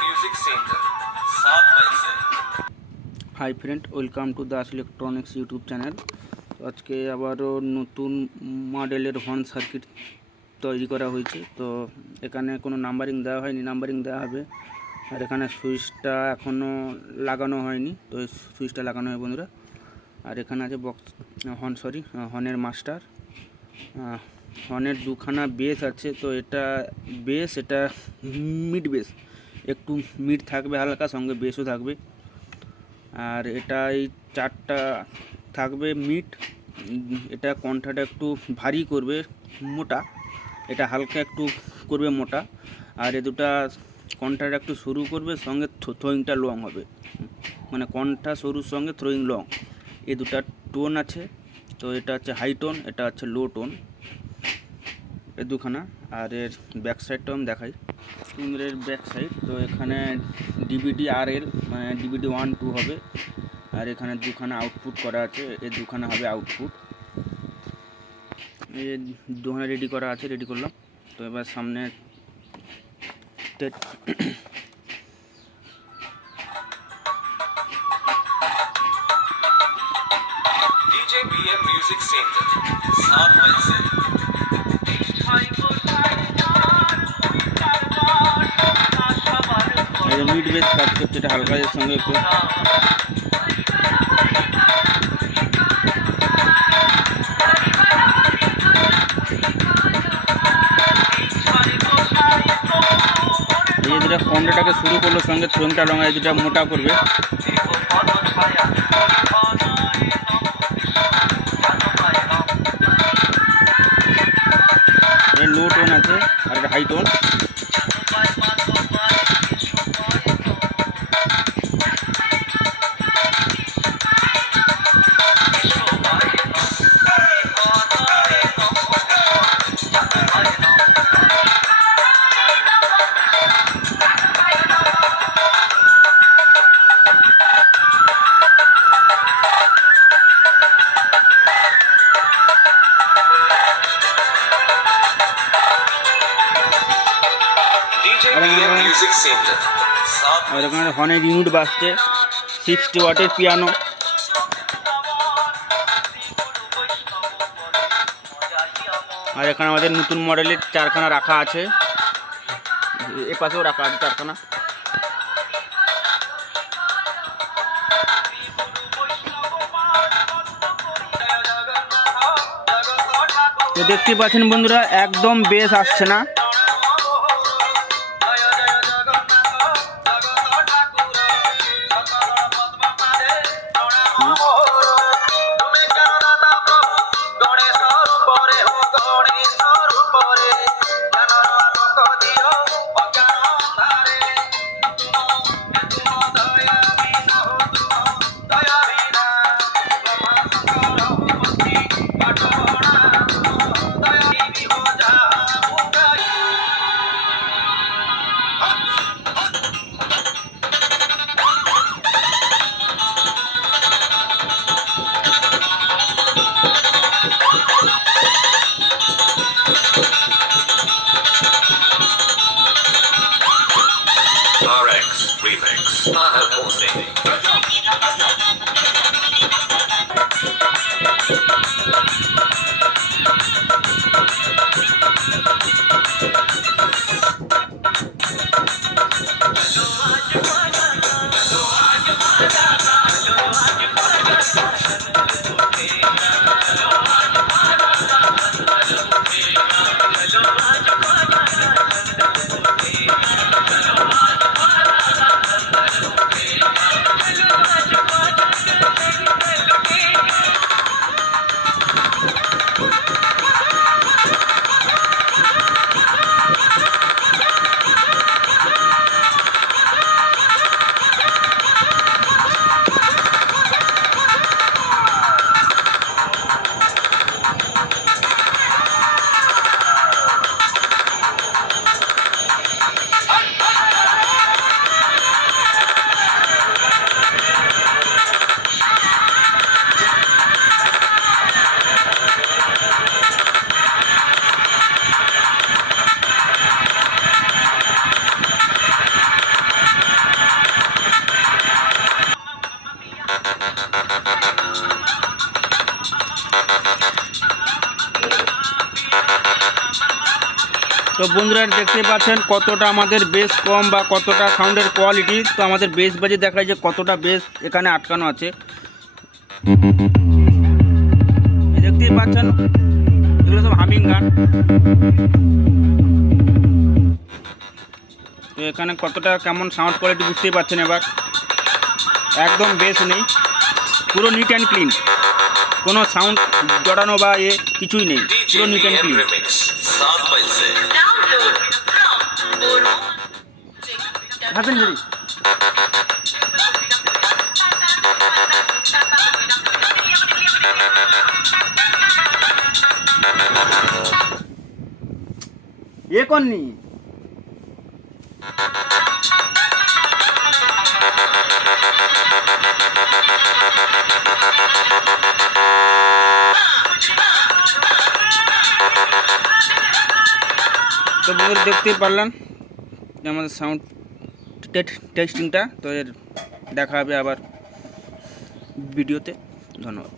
Music centre 7 पैसे। Hi friend, welcome to Das electronics YouTube channel. তো আজকে আবারও নতুন মডেলের হর্ন সার্কিট তৈরি করা হয়েছে। তো এখানে কোনো নাম্বারিং দেওয়া হয়নি, নাম্বারিং দেওয়া হবে। আর এখানে সুইচটা এখনও লাগানো হয়নি, তো এই সুইচটা লাগানো হয় বন্ধুরা। আর এখানে আছে বক্স হর্নের মাস্টার। হর্নের দুখানা বেস আছে, তো এটা বেস, এটা মিড বেস, একটু মিড থাকবে হালকা, সঙ্গে বেসও থাকবে। আর এটা এই চারটা থাকবে মিড। এটা কণ্ঠাটা একটু ভারী করবে, মোটা, এটা হালকা একটু করবে মোটা। আর এ দুটা কণ্ঠাটা একটু সরু করবে, সঙ্গে থ্রোয়িংটা লং হবে, মানে কণ্ঠা সরুর সঙ্গে থ্রোয়িং লং। এই দুটা টোন আছে। তো এটা হচ্ছে হাই টোন, এটা হচ্ছে লো টোন, এ দুখানা। আর এর ব্যাক সাইডটাও আমি দেখাই। এর ব্যাক সাইড, তো এখানে ডিভিডি RL মানে ডিভিডি 1, 2 হবে। আর এখানে দুখানা আউটপুট করা আছে, এই দুখানা হবে আউটপুট। এই দুখানা রেডি করা আছে, রেডি করলাম। তো এবার সামনে डीजे BM म्यूजिक सेंटर 7 पैसे। মিড বেস কাজ করছে, এটা হালকা এর সঙ্গে একটু। এই যেটা কণ্ঠটাকে শুরু করলো, সঙ্গে থ্রোয়িংটা লং, এই দুটা মোটা করবে। লো টোন আছে আর এটা high tone. DJ BM music centre 7। আর এখানে হর্নের ইউনিট বাজছে, 60 ওয়াটের পিয়ানো। আর এখানে আমাদের নতুন মডেলের চারখানা রাখা আছে, এ পাশেও রাখা আছে চারখানা। তো দেখতে পাচ্ছেন বন্ধুরা, একদম বেস আসছে না। RX Remix Mahal Hosseini। তো বন্ধুরা দেখতে পাচ্ছেন কতটা আমাদের বেস কম বা কতটা সাউন্ডের কোয়ালিটি। তো আমাদের বেস বাজে দেখায় যে কতটা বেস এখানে আটকানো আছে, দেখতেই পাচ্ছেন এগুলো সব হামিং গান। তো এখানে কতটা কেমন সাউন্ড কোয়ালিটি বুঝতেই পাচ্ছেন। এবার একদম বেস নেই, পুরো নিট অ্যান্ড ক্লিন, কোনো সাউন্ড জড়ানো বা কিছুই নেই, পুরো neat and DJBM clean. Remix 7 mile से Download from Oro. হাতেন ধরি এ করনি। তো বন্ধুরা দেখতেই পারলাম যে আমাদের সাউন্ড টেস্টিংটা। তো এর দেখা হবে আবার ভিডিওতে। ধন্যবাদ।